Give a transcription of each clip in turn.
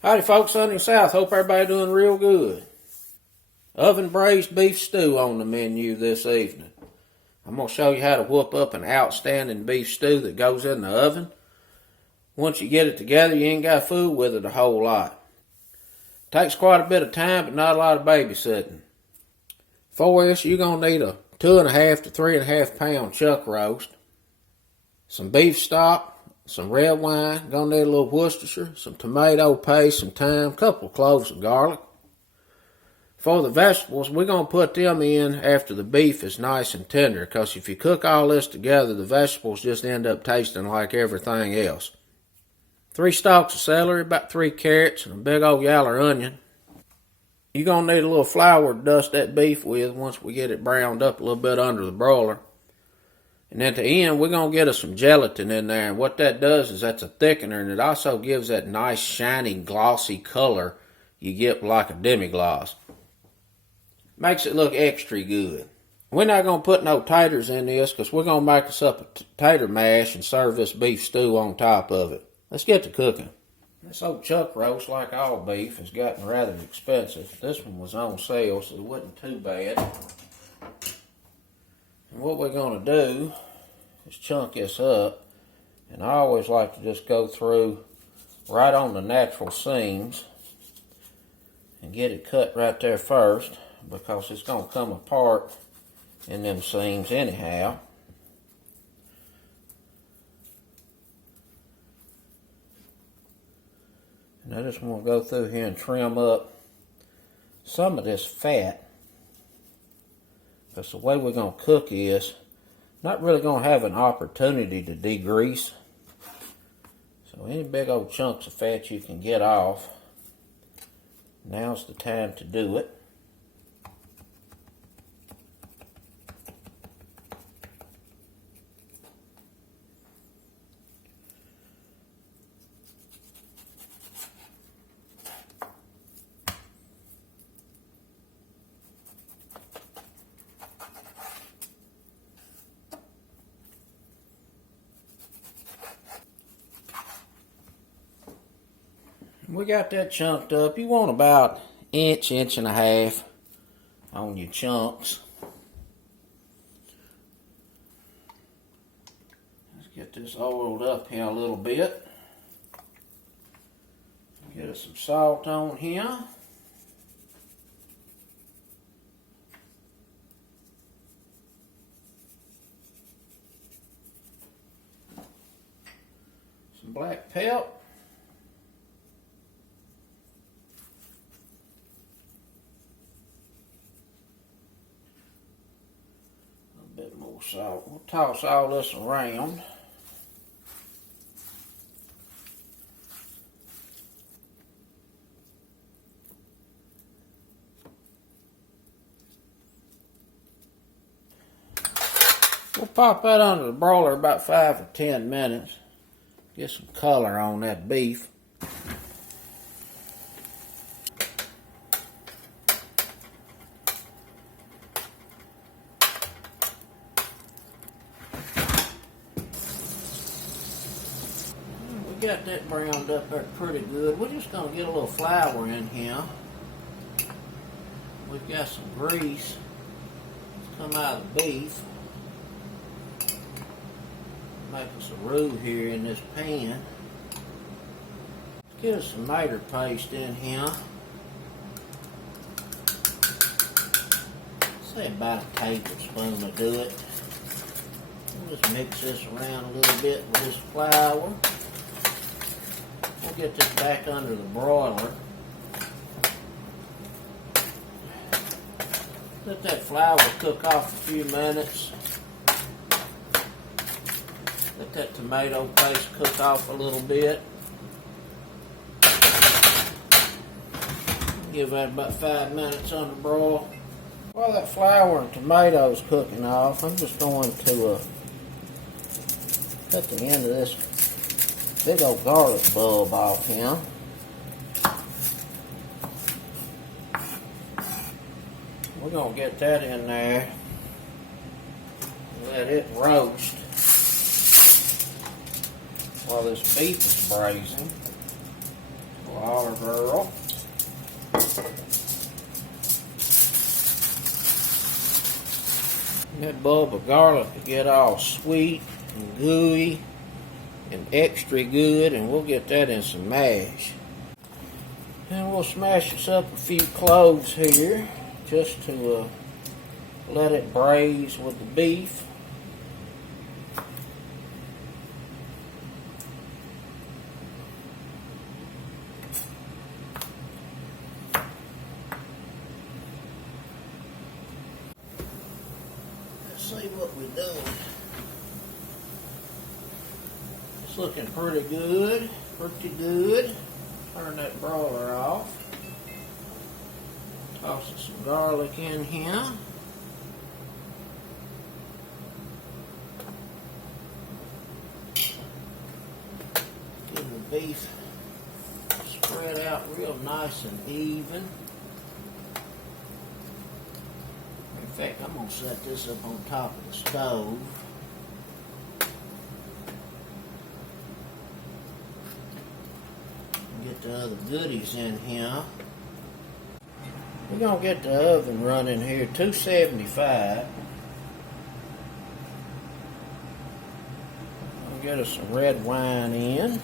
Howdy folks, sunny south. Hope everybody doing real good. Oven braised beef stew on the menu this evening. I'm going to show you how to whoop up an outstanding beef stew that goes in the oven. Once you get it together, you ain't got to fool with it a whole lot. Takes quite a bit of time, but not a lot of babysitting. For this, you're going to need a 2.5 to 3.5 pound chuck roast, some beef stock, some red wine, gonna need a little Worcestershire, some tomato paste, some thyme, a couple of cloves of garlic. For the vegetables, we're gonna put them in after the beef is nice and tender, because if you cook all this together, the vegetables just end up tasting like everything else. 3 stalks of celery, about 3 carrots, and a big old yaller onion. You're gonna need a little flour to dust that beef with once we get it browned up a little bit under the broiler. And at the end, we're going to get us some gelatin in there. And what that does is that's a thickener, and it also gives that nice, shiny, glossy color you get like a demi-glace. Makes it look extra good. We're not going to put no taters in this because we're going to make us up a tater mash and serve this beef stew on top of it. Let's get to cooking. This old chuck roast, like all beef, has gotten rather expensive. This one was on sale, so it wasn't too bad. And what we're going to do is chunk this up, and I always like to just go through right on the natural seams and get it cut right there first, because it's going to come apart in them seams anyhow. And I just want to go through here and trim up some of this fat. Because the way we're going to cook is not really going to have an opportunity to degrease. So any big old chunks of fat you can get off, now's the time to do it. We got that chunked up. You want about inch and a half on your chunks. Let's get this oiled up here a little bit. Get us some salt on here. Some black pepper. More salt. We'll toss all this around. We'll pop that under the broiler about 5 or 10 minutes. Get some color on that beef. Got that browned up there pretty good. We're just going to get a little flour in here. We've got some grease that's come out of the beef. Make us a roux here in this pan. Let's get us some tomato paste in here. Say about a tablespoon will do it. We'll just mix this around a little bit with this flour. We'll get this back under the broiler. Let that flour cook off a few minutes. Let that tomato paste cook off a little bit. Give that about 5 minutes on the broil. While that flour and tomatoes cooking off, I'm just going to cut the end of this big old garlic bulb off here. We're going to get that in there. Let it roast while this beef is braising. While our girl. That bulb of garlic will get all sweet and gooey and extra good, and we'll get that in some mash. And we'll smash this up a few cloves here just to let it braise with the beef. Let's see what we're doing. It's looking pretty good, Turn that broiler off. Toss some garlic in here. Get the beef spread out real nice and even. In fact, I'm going to set this up on top of the stove. Get the other goodies in here. We're going to get the oven running here, 275. We'll get us some red wine in.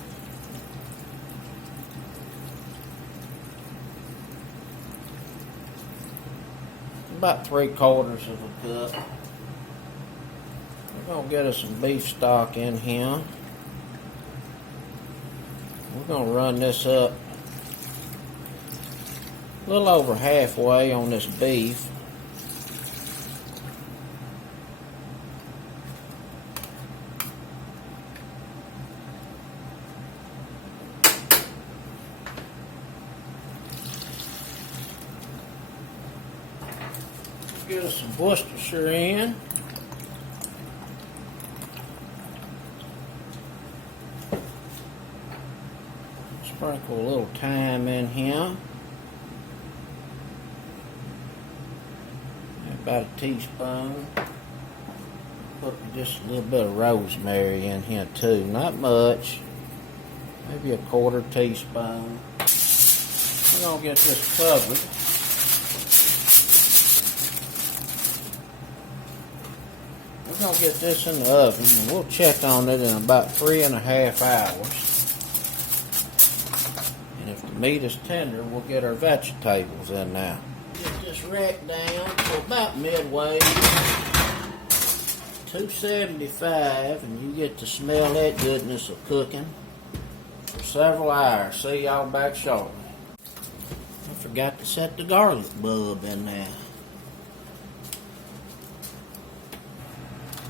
About 3/4 of a cup. We're going to get us some beef stock in here. We're going to run this up a little over halfway on this beef. Get us some Worcestershire in. Sprinkle a little thyme in here. About a teaspoon. Put just a little bit of rosemary in here too. Not much. Maybe a 1/4 teaspoon. We're going to get this covered. We're going to get this in the oven and we'll check on it in about 3.5 hours. And if the meat is tender, we'll get our vegetables in now. Get this rack down to about midway, 275, and you get to smell that goodness of cooking for several hours. See y'all back shortly. I forgot to set the garlic bulb in there.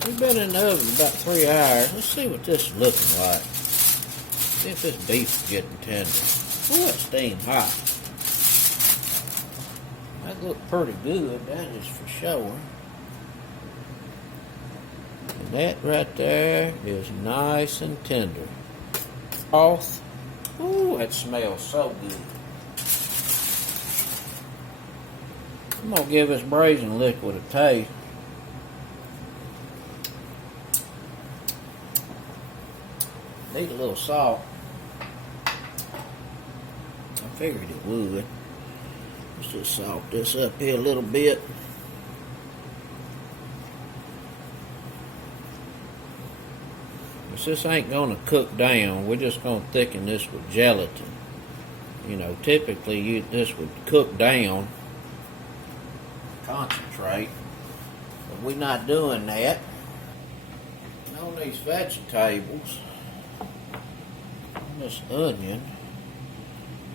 We've been in the oven about 3 hours. Let's see what this is looking like. See if this beef is getting tender. Oh, it's steam hot. That looked pretty good, that is for sure. And that right there is nice and tender. Broth. Ooh, that smells so good. I'm going to give this braising liquid a taste. Need a little salt. I figured it would. Let's just salt this up here a little bit. This ain't going to cook down. We're just going to thicken this with gelatin. You know, typically this would cook down, concentrate, but we're not doing that. And on these vegetables, on this onion,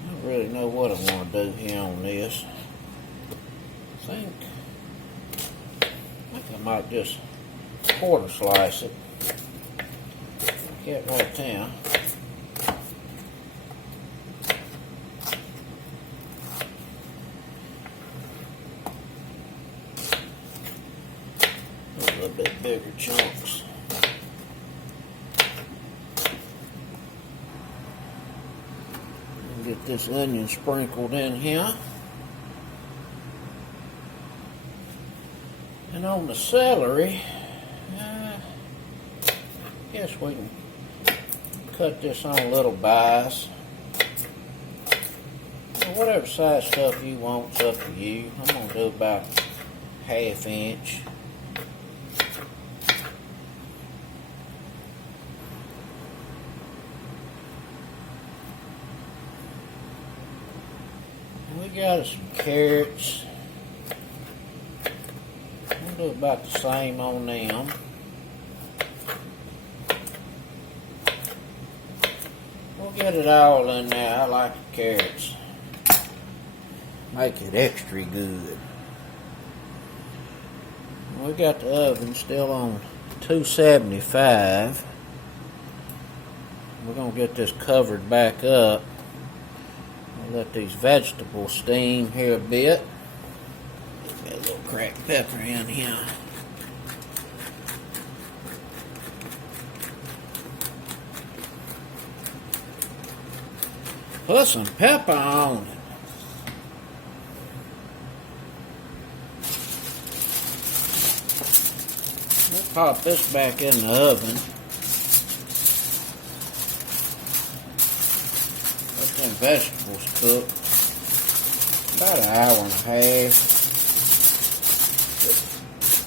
I don't really know what I want to do here on this. I think I might just quarter slice it. Get right down. A little bit bigger chunks. Get this onion sprinkled in here. And on the celery, I guess we can cut this on little bites. whatever size stuff you want, it's up to you. I'm going to do about 1/2 inch. We got some carrots. We'll do about the same on them. We'll get it all in there. I like the carrots. Make it extra good. We got the oven still on 275. We're going to get this covered back up. Let these vegetables steam here a bit. Got a little cracked pepper in here. Put some pepper on it. We'll pop this back in the oven. Let them vegetables cook. About 1.5 hours.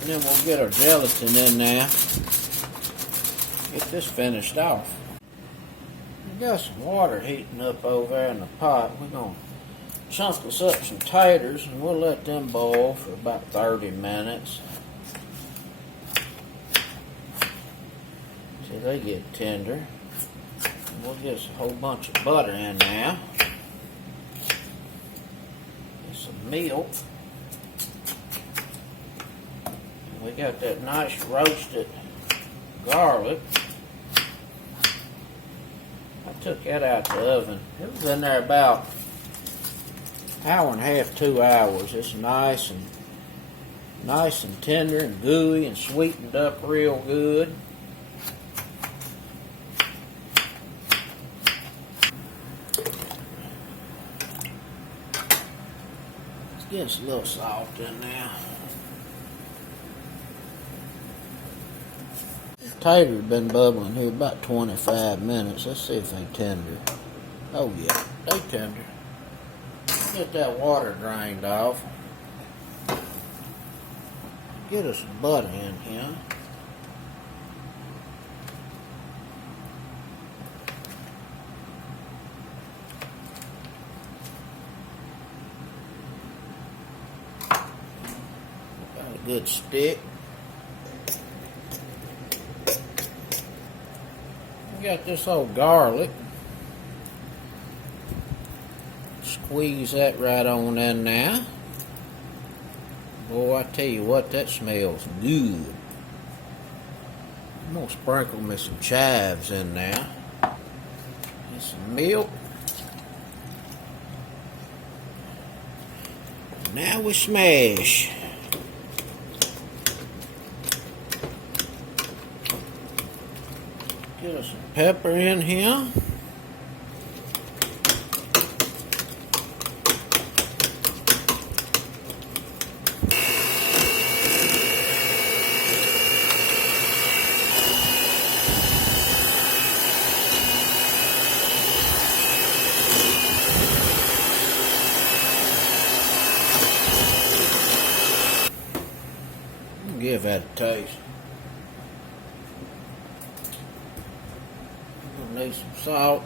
And then we'll get our gelatin in there. Get this finished off. We got some water heating up over there in the pot. We're going to chunk us up some taters and we'll let them boil for about 30 minutes. Till they get tender. And we'll get a whole bunch of butter in there. And some milk. And we got that nice roasted garlic. I took that out the oven. It was in there about 1.5 to 2 hours. It's nice and tender and gooey and sweetened up real good. Let's get us a little salt in there. Tater's been bubbling here about 25 minutes. Let's see if they tender. Oh yeah, they tender. Get that water drained off. Get us some butter in here. Got a good stick. Got this old garlic. Squeeze that right on in now. Boy, I tell you what, that smells good. I'm gonna sprinkle me some chives in there. And some milk. Now we smash. Get us some pepper in here. Give that a taste. Need some salt.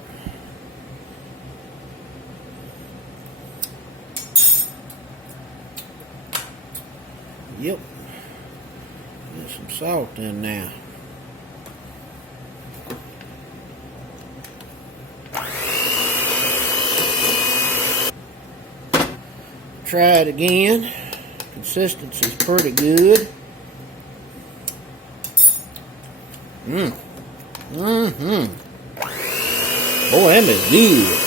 Yep. Get some salt in there. Try it again. Consistency's pretty good. Boy, them is good.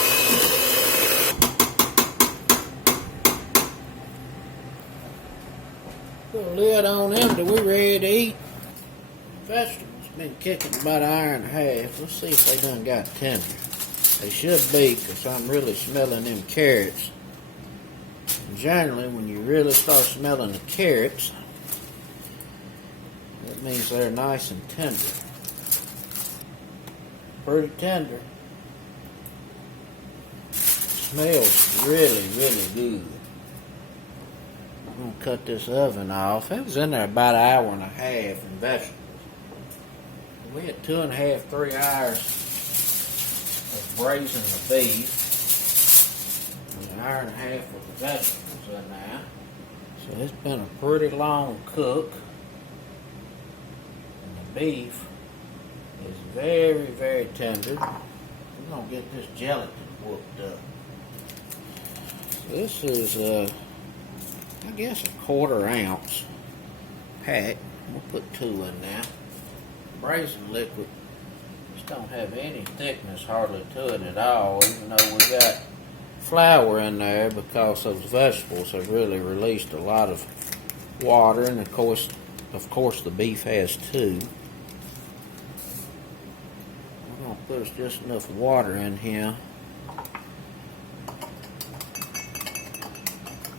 Put a lid on them till we're ready to eat. Vegetables been kicking about 1.5 hours. Let's see if they done got tender. They should be, because I'm really smelling them carrots. And generally, when you really start smelling the carrots, that means they're nice and tender. Pretty tender. Smells really, really good. I'm going to cut this oven off. It was in there about an hour and a half in vegetables. We had 2.5, 3 hours of braising the beef. And an hour and a half of the vegetables in there. So it's been a pretty long cook. And the beef is very, very tender. We're going to get this gelatin whooped up. So this is, I guess, a 1/4 ounce pack. We'll put 2 in there. Braising liquid just don't have any thickness hardly to it at all, even though we got flour in there because those vegetables have really released a lot of water, and of course the beef has too. We're going to put just enough water in here.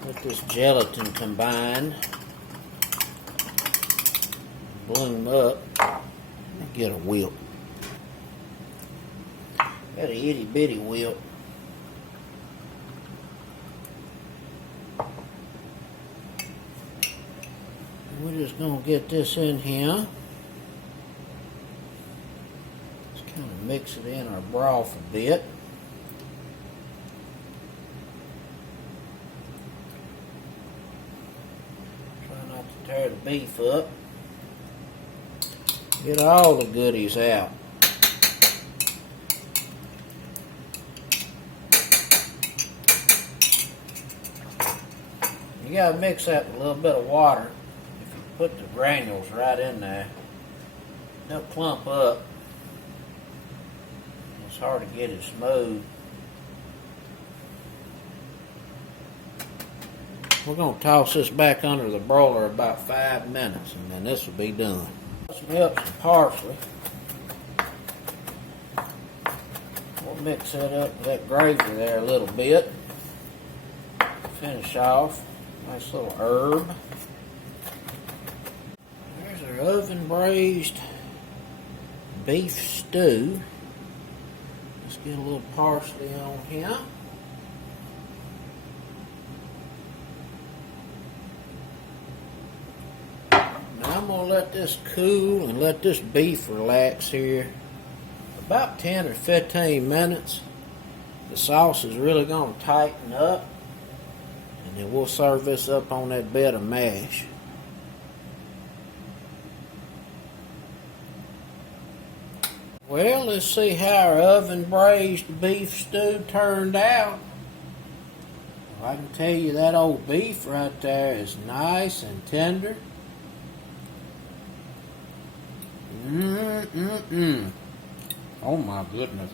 Let this gelatin combine, bloom up, and get a wilt. Got a itty bitty wilt. We're just going to get this in here. Just kind of mix it in our broth a bit. Try not to tear the beef up. Get all the goodies out. You got to mix that with a little bit of water. Put the granules right in there. They'll clump up. It's hard to get it smooth. We're going to toss this back under the broiler about 5 minutes, and then this will be done. Some milk, some parsley. We'll mix that up with that gravy there a little bit. Finish off. Nice little herb. Oven braised beef stew. Let's get a little parsley on here. Now I'm going to let this cool and let this beef relax here. About 10 or 15 minutes. The sauce is really going to tighten up. And then we'll serve this up on that bed of mash. Well, let's see how our oven braised beef stew turned out. Well, I can tell you that old beef right there is nice and tender. Oh my goodness.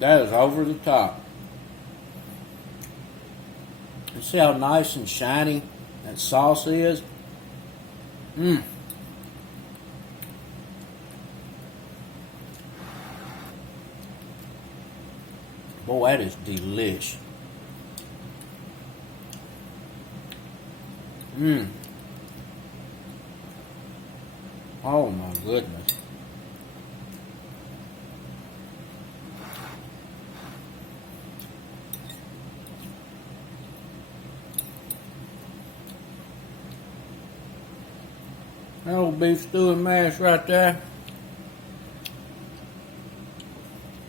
That is over the top. You see how nice and shiny that sauce is? Boy, that is delish. Oh my goodness. That old beef stew and mash right there.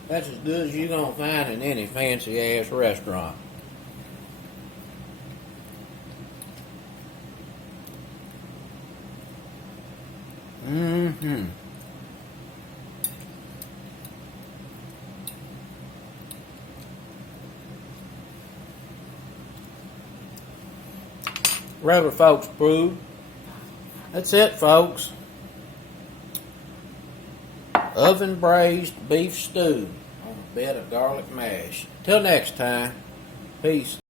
That's as good as you're going to find in any fancy-ass restaurant. Regular folks approved. That's it, folks. Oven braised beef stew on a bed of garlic mash. Till next time, peace.